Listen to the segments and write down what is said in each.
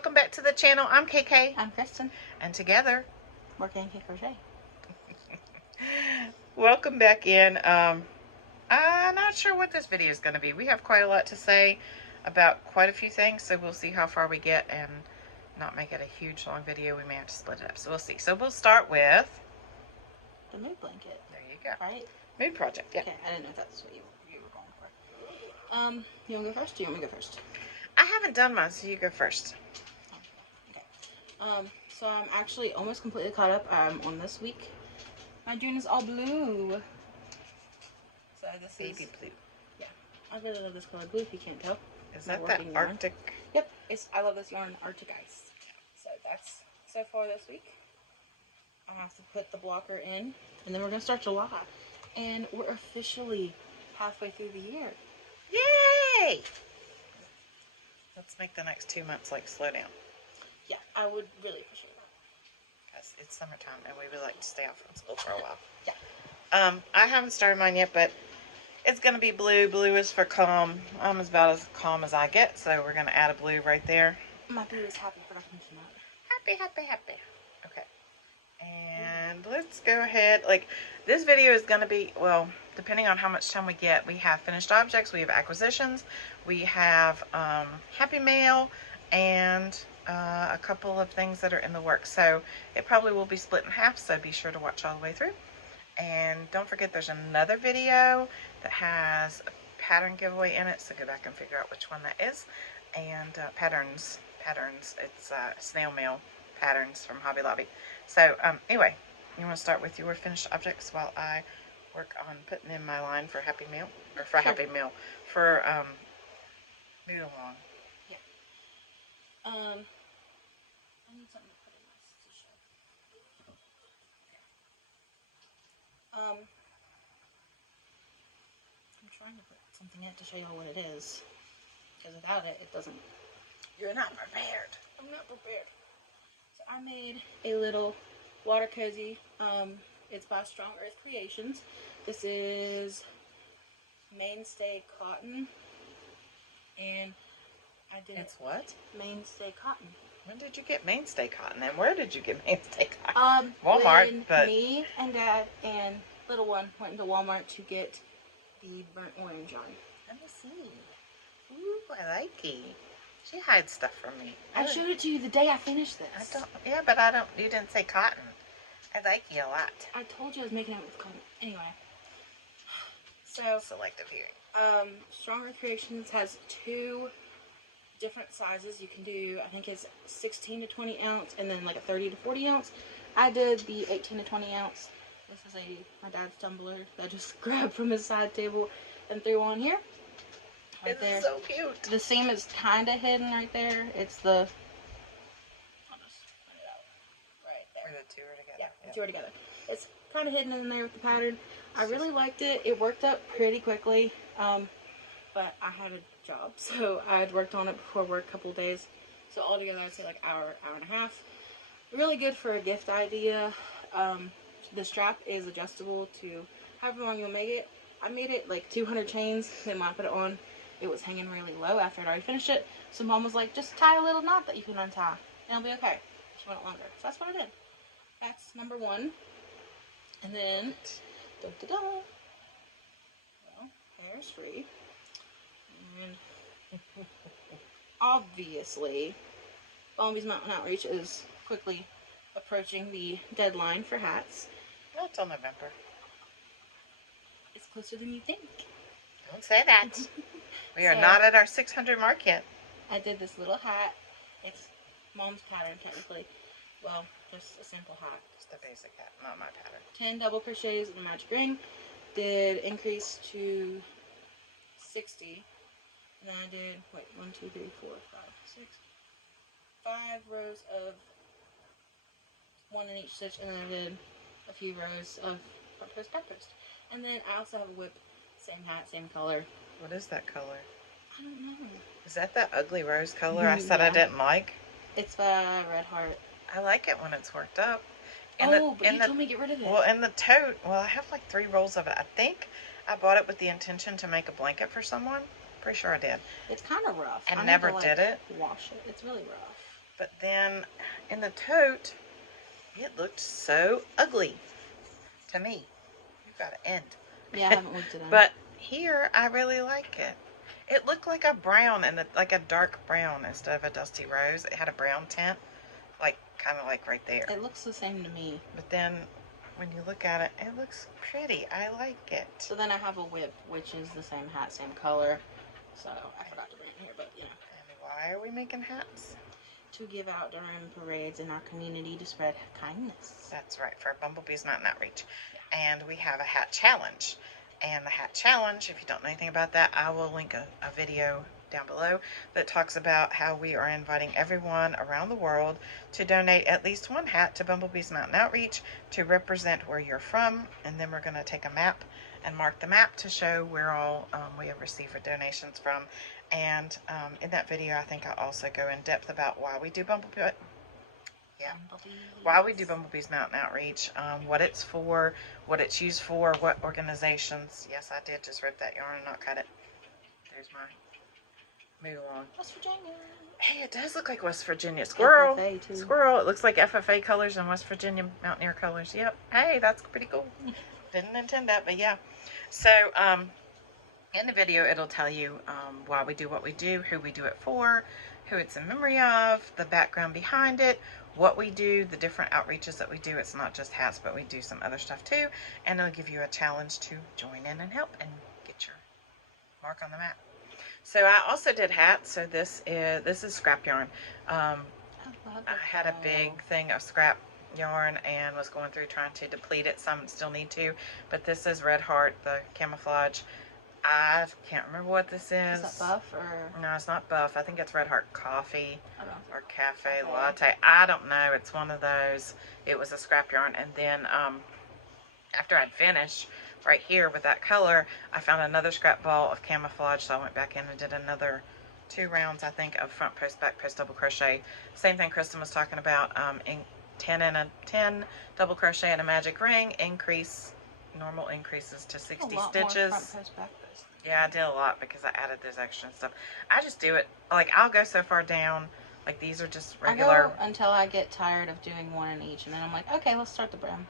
welcome back to the channel. I'm KK. I'm Kristen. And together, we're KK Crochet. Welcome back in. I'm not sure what this video is going to be. We have quite a lot to say about quite a few things, so we'll see how far we get and not make it a huge long video. We may have to split it up, so we'll see. So we'll start with the mood blanket. There you go. Right? Mood project, yeah. Okay, I didn't know if that's what you were going for. You want to go first? Or you want me to go first? I haven't done mine, so you go first. Okay. So I'm actually almost completely caught up. I'm on this week. My June is all blue. So this Baby is blue. Yeah, I really love this color blue. If you can't tell, Is that Arctic? Yep. I love this yarn, Arctic Ice. So that's so far this week. I have to put the blocker in, and then we're gonna start July, and we're officially halfway through the year. Yay! Let's make the next 2 months like slow down. Yeah, I would really appreciate that. Because it's summertime and we would like to stay off from school for a while. Yeah. I haven't started mine yet, but it's going to be blue. Blue is for calm. I'm about as calm as I get, so we're going to add a blue right there. My blue is happy. Forgot to mention that. Happy, happy, happy. Okay. And let's go ahead. Like, this video is going to be, well, depending on how much time we get, we have finished objects, we have acquisitions, we have Happy Mail, and a couple of things that are in the works. So it probably will be split in half, so be sure to watch all the way through. And don't forget there's another video that has a pattern giveaway in it, so go back and figure out which one that is. And patterns, it's snail mail patterns from Hobby Lobby. So anyway, you want to start with your finished objects while I work on putting in my line for Happy Meal, or for Happy Meal, for Move Along. Yeah. I need something to put in this to show. I'm trying to put something in to show y'all what it is, because without it, it doesn't. You're not prepared. I'm not prepared. So I made a little water cozy. It's by Strong Earth Creations. This is Mainstay Cotton, and I did. It's what? Mainstay Cotton. When did you get Mainstay Cotton, and where did you get Mainstay Cotton? Walmart, when but me and Dad and little one went into Walmart to get the burnt orange yarn. Let me see. Ooh, I like it. She hides stuff from me. I showed it to you the day I finished this. I don't. Yeah, but I don't. You didn't say cotton. I like you a lot. I told you I was making it with cotton. Anyway. So Selective hearing. Strong Earth Creations has 2 different sizes. You can do, I think it's 16 to 20 ounce and then like a 30 to 40 ounce. I did the 18 to 20 ounce. This is my dad's tumbler that I just grabbed from his side table and threw on here. Right there. It's so cute. The seam is kind of hidden right there. It's the, I'll just put it out right there. Where the two are together. Yeah, the 2 are together. It's kind of hidden in there with the pattern. I really liked it. It worked up pretty quickly, but I had a job, so I had worked on it before work a couple days. So altogether, I'd say like hour and a half. Really good for a gift idea. The strap is adjustable to however long you'll make it. I made it like 200 chains. Then when I put it on, it was hanging really low after I'd already finished it. So Mom was like, just tie a little knot that you can untie, and it'll be okay. She wanted it longer, so that's what I did. That's number 1. And then, well, hair is free. And obviously, Bumblebee's Mountain Outreach is quickly approaching the deadline for hats. Not till November. It's closer than you think. Don't say that. We are not at our 600 mark yet. I did this little hat. It's Mom's pattern, technically. Well, just a simple hat. Just a basic hat, not my pattern. 10 double crochets in a magic ring. Did increase to 60. And then I did, 1, 2, 3, 4, 5, 6, 5 rows of 1 in each stitch, and then I did a few rows of front post, back post. And then I also have a whip, same hat, same color. What is that color? I don't know. Is that otugly rose color I said I didn't like? It's Red Heart. I like it when it's worked up. But you told me to get rid of it. Well, in the tote, I have like 3 rolls of it. I think I bought it with the intention to make a blanket for someone. Pretty sure I did. It's kind of rough. I never did it. Wash it. It's really rough. But then in the tote, it looked so ugly to me. You've got to end. Yeah, I haven't looked at it. But here, I really like it. It looked like a brown, and like a dark brown instead of a dusty rose. It had a brown tint, like kind of like right there. It looks the same to me. But then when you look at it, it looks pretty. I like it. So then I have a whip, which is the same hat, same color. So I forgot to bring it here, but you know. And why are we making hats? To give out during parades in our community to spread kindness. That's right, for Bumblebee's Mountain Outreach. Yeah. And we have a hat challenge. And the hat challenge, if you don't know anything about that, I will link a video down below that talks about how we are inviting everyone around the world to donate at least one hat to Bumblebee's Mountain Outreach to represent where you're from. And then we're going to take a map and mark the map to show where all we have received donations from. And in that video, I think I also go in depth about why we do Bumblebee's Mountain Outreach, what it's for, what it's used for, what organizations. Yes, I did just rip that yarn and not cut it. There's mine. Move along. West Virginia. Hey, it does look like West Virginia. Squirrel. FFA too. Squirrel. It looks like FFA colors and West Virginia Mountaineer colors. Yep. Hey, that's pretty cool. Didn't intend that, but yeah. So, in the video, it'll tell you why we do what we do, who we do it for, who it's in memory of, the background behind it, what we do, the different outreaches that we do. It's not just hats, but we do some other stuff too. And it'll give you a challenge to join in and help and get your mark on the map. So I also did hats. So this is scrap yarn. I had a big thing of scrap yarn and was going through trying to deplete it. Some still need to, but this is Red Heart, the camouflage. I can't remember what this is. Is that buff or? No, it's not buff. I think it's Red Heart Coffee or Cafe Okay. Latte. I don't know. It's one of those. It was a scrap yarn. And then after I'd finished right here with that color, I found another scrap ball of camouflage. So I went back in and did another 2 rounds, I think, of front post, back post, double crochet. Same thing Kristen was talking about. In 10 double crochet and a magic ring. Normal increases to 60 stitches. Front post, back post. Yeah, I did a lot because I added those extra stuff. I just do it, like, I'll go so far down, like, these are just regular. I go until I get tired of doing one in each, and then I'm like, okay, let's start the brim.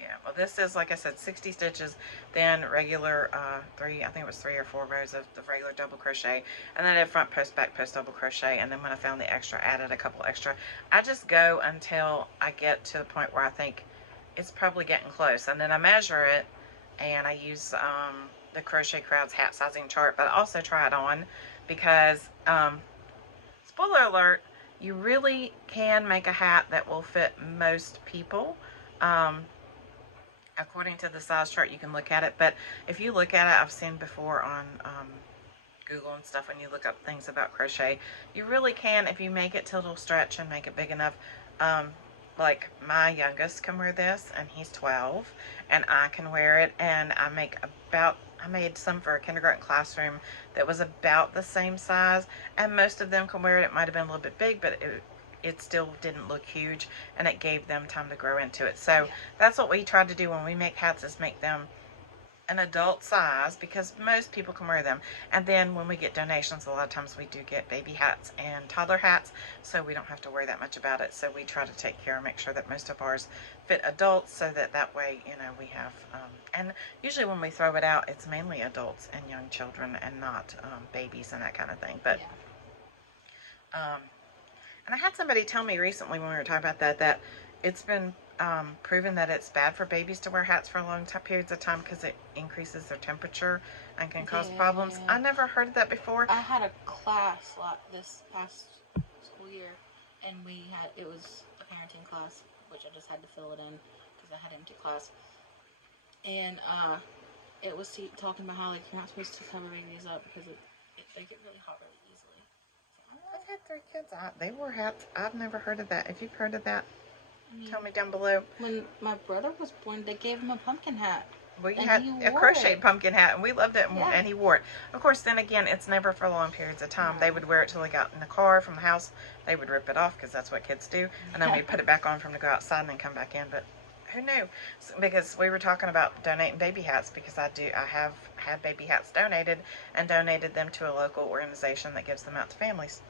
Yeah, well, this is, like I said, 60 stitches, then regular, I think it was 3 or 4 rows of the regular double crochet, and then I did front post, back post, double crochet, and then when I found the extra, added a couple extra. I just go until I get to the point where I think it's probably getting close, and then I measure it, and I use the Crochet Crowd's hat sizing chart, but I also try it on because, spoiler alert, you really can make a hat that will fit most people. According to the size chart, you can look at it, but if you look at it, I've seen before on Google and stuff, when you look up things about crochet, you really can, if you make it till it'll stretch and make it big enough. Like, my youngest can wear this, and he's 12, and I can wear it, and I made some for a kindergarten classroom that was about the same size, and most of them can wear it. It might have been a little bit big, but it still didn't look huge, and it gave them time to grow into it. So that's what we try to do when we make hats, is make them an adult size, because most people can wear them. And then when we get donations, a lot of times we do get baby hats and toddler hats, so we don't have to worry that much about it. So we try to take care and make sure that most of ours fit adults, so that way, you know, we have and usually when we throw it out, it's mainly adults and young children and not babies and that kind of thing. But and I had somebody tell me recently when we were talking about that it's been proven that it's bad for babies to wear hats for long periods of time because it increases their temperature and can cause problems. I never heard of that before. I had a class this past school year, and it was a parenting class, which I just had to fill it in because I had empty class. And it was talking about how, like, you're not supposed to cover babies up because they get really hot really easily. So, I've had 3 kids. They wore hats. I've never heard of that. If you've heard of that, tell me down below. When my brother was born, they gave him a pumpkin hat. Well, you had a crocheted pumpkin hat, and we loved it, and he wore it. Of course, then again, it's never for long periods of time. They would wear it till they got in the car from the house. They would rip it off because that's what kids do, and then we put it back on for them to go outside and then come back in. But who knew? Because we were talking about donating baby hats, because I have had baby hats donated and donated them to a local organization that gives them out to families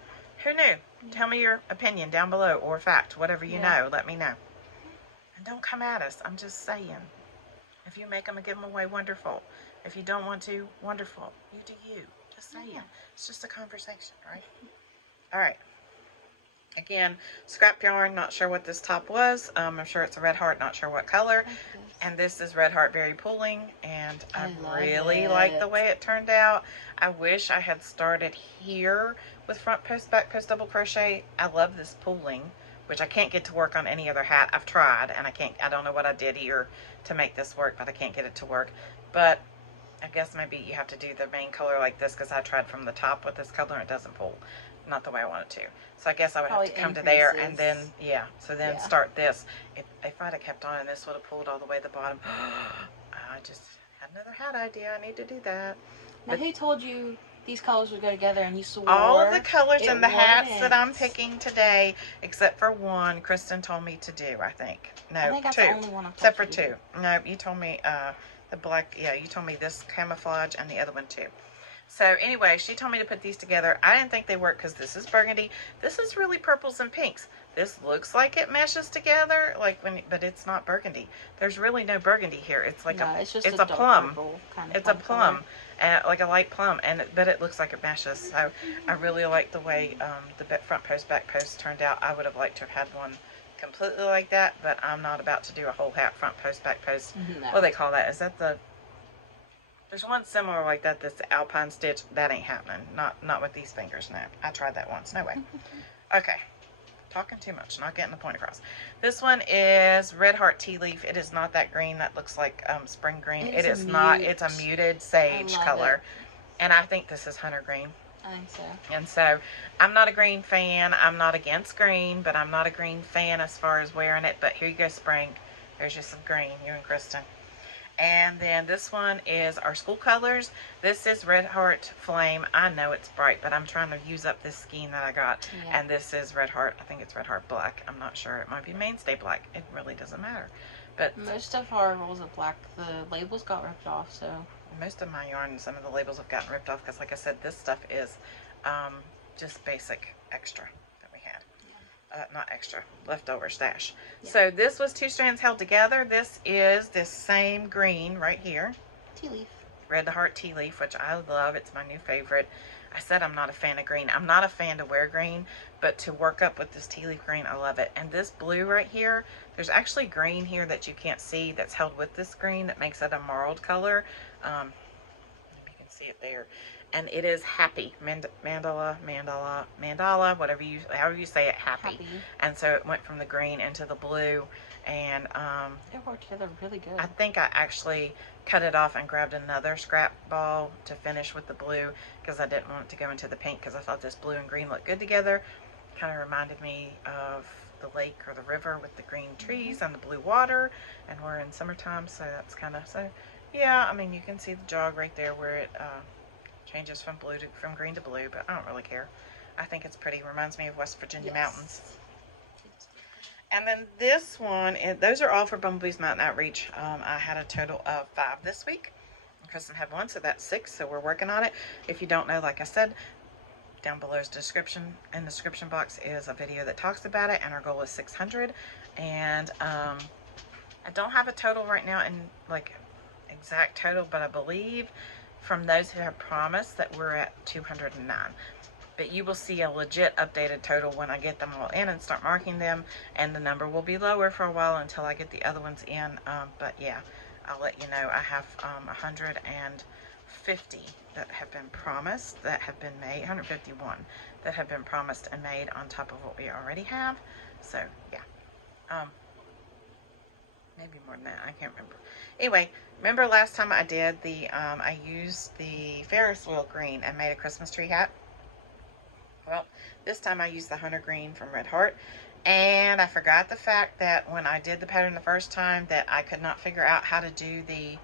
Who knew? Tell me your opinion down below, or fact, whatever you know, let me know. And don't come at us. I'm just saying. If you make them and give them away, wonderful. If you don't want to, wonderful. You do you. Just saying. It's just a conversation, right? All right. Again, scrap yarn, not sure what this top was. I'm sure it's a red heart, not sure what color. And this is red heart berry pooling, and I really like the way it turned out. I wish I had started here with front post, back post double crochet. I love this pooling, which I can't get to work on any other hat. I've tried, and I don't know what I did here to make this work, but I can't get it to work. But I guess maybe you have to do the main color like this, because I tried from the top with this color and it doesn't pull. Not the way I want it to. So I guess I would have to come to there and then, so then start this. If I'd have kept on and this would have pulled all the way to the bottom, I just had another hat idea. I need to do that. Now, who told you these colors would go together and you swore? All of the colors in the hats that I'm picking today, except for one, Kristen told me to do, I think. No, I think that's two. The only one Except for two. No, you told me the black, you told me this camouflage and the other one too. So anyway, she told me to put these together. I didn't think they worked because this is burgundy. This is really purples and pinks. This looks like it meshes together, but it's not burgundy. There's really no burgundy here. It's like it's a plum. Kind of it's a plum, like a light plum, but it looks like it meshes. So I really like the way the front post, back post turned out. I would have liked to have had one completely like that, but I'm not about to do a whole hat front post, back post. No. What do they call that? Is that the... There's one similar like that that's the Alpine stitch. That ain't happening. Not with these fingers, no. I tried that once. No way. Okay. Talking too much. Not getting the point across. This one is Red Heart Tea Leaf. It is not that green. That looks like spring green. It is not. It's a muted sage color. And I think this is hunter green. I think so. And so I'm not a green fan. I'm not against green, but I'm not a green fan as far as wearing it. But here you go, spring. There's just some green. You and Kristen. And then this one is our school colors. This is Red Heart Flame. I know it's bright, but I'm trying to use up this skein that I got. Yeah. And this is Red Heart. I think it's Red Heart Black. I'm not sure. It might be Mainstay Black. It really doesn't matter. But most of our rolls of black, the labels got ripped off. So most of my yarn, some of the labels have gotten ripped off because, like I said, this stuff is just basic extra. Not extra, leftover stash. Yeah. So this was 2 strands held together. This is this same green right here. Tea leaf. Red Heart Tea Leaf, which I love. It's my new favorite. I said I'm not a fan of green. I'm not a fan to wear green, but to work up with this tea leaf green, I love it. And this blue right here, there's actually green here that you can't see that's held with this green that makes it a marled color. You can see it there. And it is happy, mandala, however you say it, happy. And so it went from the green into the blue, and it worked together really good. I think I actually cut it off and grabbed another scrap ball to finish with the blue because I didn't want it to go into the pink because I thought this blue and green looked good together. Kind of reminded me of the lake or the river with the green trees and the blue water, and we're in summertime, so that's kind of, so yeah, I mean, you can see the jog right there where it changes from green to blue, but I don't really care. I think it's pretty. Reminds me of West Virginia mountains. And then this one, those are all for Bumblebee's Mountain Outreach. I had a total of 5 this week. Kristen had 1, so that's 6. So we're working on it. If you don't know, like I said, down below in the description box is a video that talks about it, and our goal is 600. And I don't have a total right now in like exact total, but I believe from those who have promised that we're at 209. But you will see a legit updated total when I get them all in and start marking them, and the number will be lower for a while until I get the other ones in. But yeah, I'll let you know. I have 150 that have been promised, that have been made, 151 that have been promised and made on top of what we already have. So yeah, maybe more than that, I can't remember. Anyway, remember last time I did the, I used the Ferris wheel green and made a Christmas tree hat? Well, this time I used the hunter green from Red Heart, and I forgot the fact that when I did the pattern the first time that I could not figure out how to do the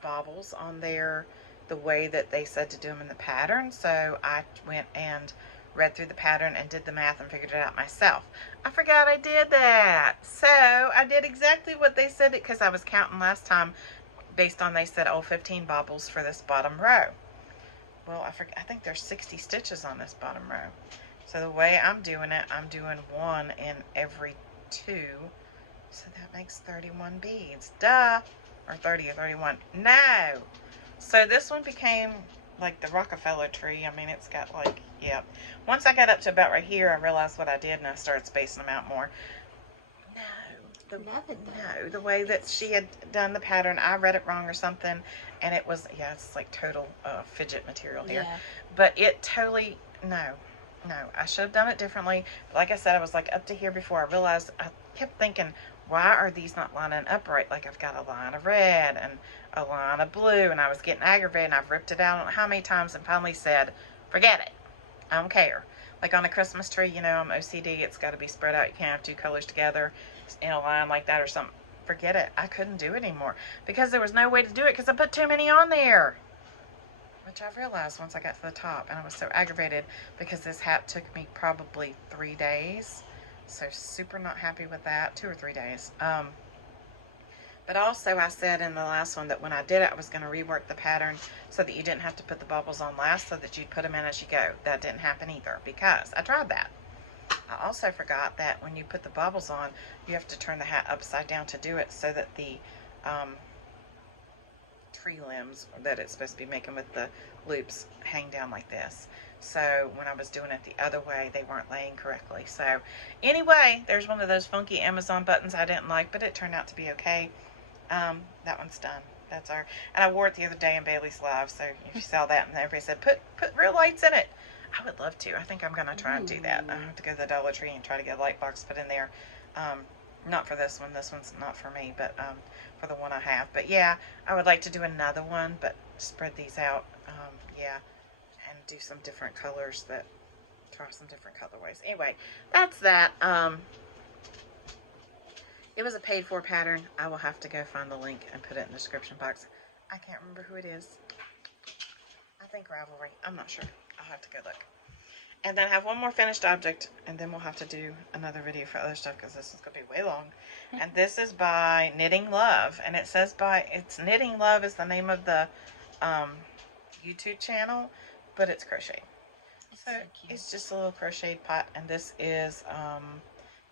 baubles on there the way that they said to do them in the pattern, so I went and read through the pattern and did the math and figured it out myself. I forgot I did that. So I did exactly what they said, because I was counting last time based on, they said, oh, 15 baubles for this bottom row. well, I think there's 60 stitches on this bottom row. So the way I'm doing it, I'm doing 1 in every 2. So that makes 31 beads. Duh! Or 30 or 31. No! So this one became like the Rockefeller tree. I mean, it's got like, yeah. Once I got up to about right here, I realized what I did and I started spacing them out more. No, the way that she had done the pattern, I read it wrong or something, and it was, yeah, it's like total fidget material here. Yeah. But it totally, no, I should have done it differently. But like I said, I was like up to here before I realized, I kept thinking, why are these not lining up right? Like I've got a line of red and a line of blue, and I was getting aggravated, and I've ripped it out I don't know how many times, and finally said, forget it. I don't care. Like on a Christmas tree, you know, I'm OCD. It's got to be spread out. You can't have 2 colors together in a line like that or something. Forget it. I couldn't do it anymore because there was no way to do it because I put too many on there. Which I realized once I got to the top, and I was so aggravated because this hat took me probably 3 days. So super not happy with that. 2 or 3 days. But also I said in the last one that when I did it, I was going to rework the pattern so that you didn't have to put the bubbles on last, so that you'd put them in as you go. That didn't happen either because I tried that. I also forgot that when you put the bubbles on, you have to turn the hat upside down to do it so that the tree limbs that it's supposed to be making with the loops hang down like this. So when I was doing it the other way, they weren't laying correctly. So anyway, there's one of those funky Amazon buttons I didn't like, but it turned out to be okay. That one's done. That's our, and I wore it the other day in Bailey's Live, so if you saw that, and everybody said, put real lights in it. I would love to. I think I'm going to try and do that. I have to go to the Dollar Tree and try to get a light box put in there. Not for this one. This one's not for me, but for the one I have. But yeah, I would like to do another one, but spread these out, yeah, and do some different colors try some different colorways. Anyway, that's that. It was a paid for pattern. I will have to go find the link and put it in the description box. I can't remember who it is. I think Ravelry. I'm not sure. I'll have to go look. And then I have one more finished object, and then we'll have to do another video for other stuff because this is going to be way long. And this is by Knitting Love, and it says it's Knitting Love is the name of the YouTube channel, but it's crochet. So it's just a little crocheted pot, and this is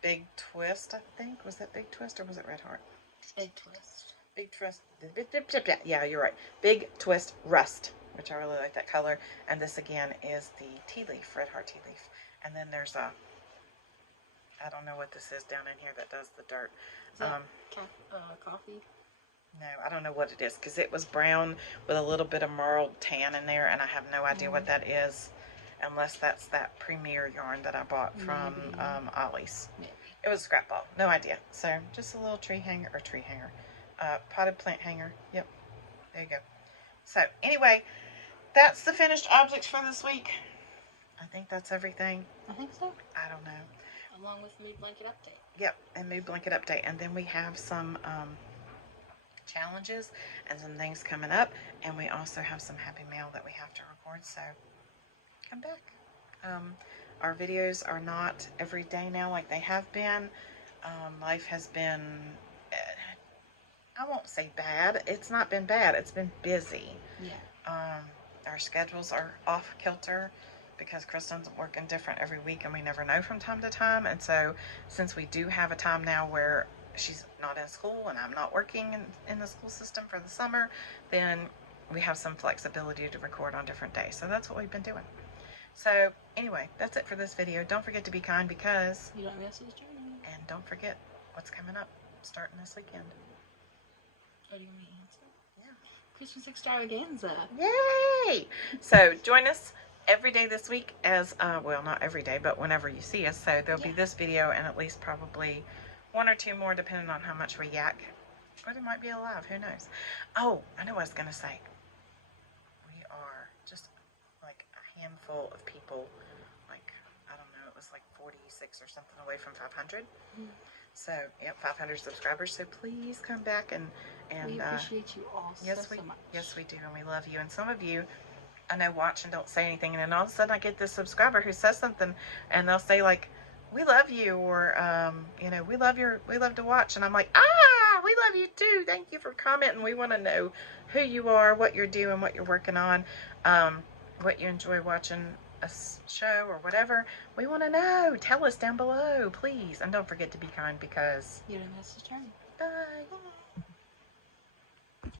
Big Twist, I think. Was that Big Twist or was it Red Heart? Big Twist. Big Twist. Yeah, you're right. Big Twist Rust, which I really like that color. And this again is the tea leaf, Red Heart tea leaf. And then there's I don't know what this is down in here that does the dirt. Is that coffee? No, I don't know what it is because it was brown with a little bit of merle tan in there, and I have no idea what that is. Unless that's that Premier yarn that I bought from Ollie's. Maybe. It was a scrap ball. No idea. So just a little potted plant hanger. Yep. There you go. So anyway, that's the finished objects for this week. I think that's everything. I think so. I don't know. Along with mood blanket update. Yep, and mood blanket update. And then we have some challenges and some things coming up. And we also have some happy mail that we have to record. So come back. Our videos are not every day now like they have been. Life has been, I won't say bad. It's not been bad. It's been busy. Yeah. Our schedules are off kilter because Kristen's working different every week, and we never know from time to time. And so since we do have a time now where she's not in school and I'm not working in the school system for the summer, then we have some flexibility to record on different days. So that's what we've been doing. So anyway, that's it for this video. Don't forget to be kind because you don't miss this journey. And don't forget what's coming up starting this weekend. Oh, do you want me to answer? Yeah. Christmas extravaganza. Yay! So join us every day this week as, well, not every day, but whenever you see us. So there'll be this video and at least probably 1 or 2 more depending on how much we yak. Or there might be a live, who knows. Oh, I know what I was going to say. We are just like a handful of people, like, I don't know, it was like 46 or something away from 500. So, yep, 500 subscribers. So please come back and we appreciate you all so much. Yes, we do, and we love you. And some of you, I know, watch and don't say anything, and then all of a sudden I get this subscriber who says something, and they'll say like, "We love you," or you know, we love to watch, and I'm like, we love you too. Thank you for commenting. We want to know who you are, what you're doing, what you're working on. what you enjoy watching a show or whatever. We want to know. Tell us down below, please. And don't forget to be kind because You don't miss a turn. bye.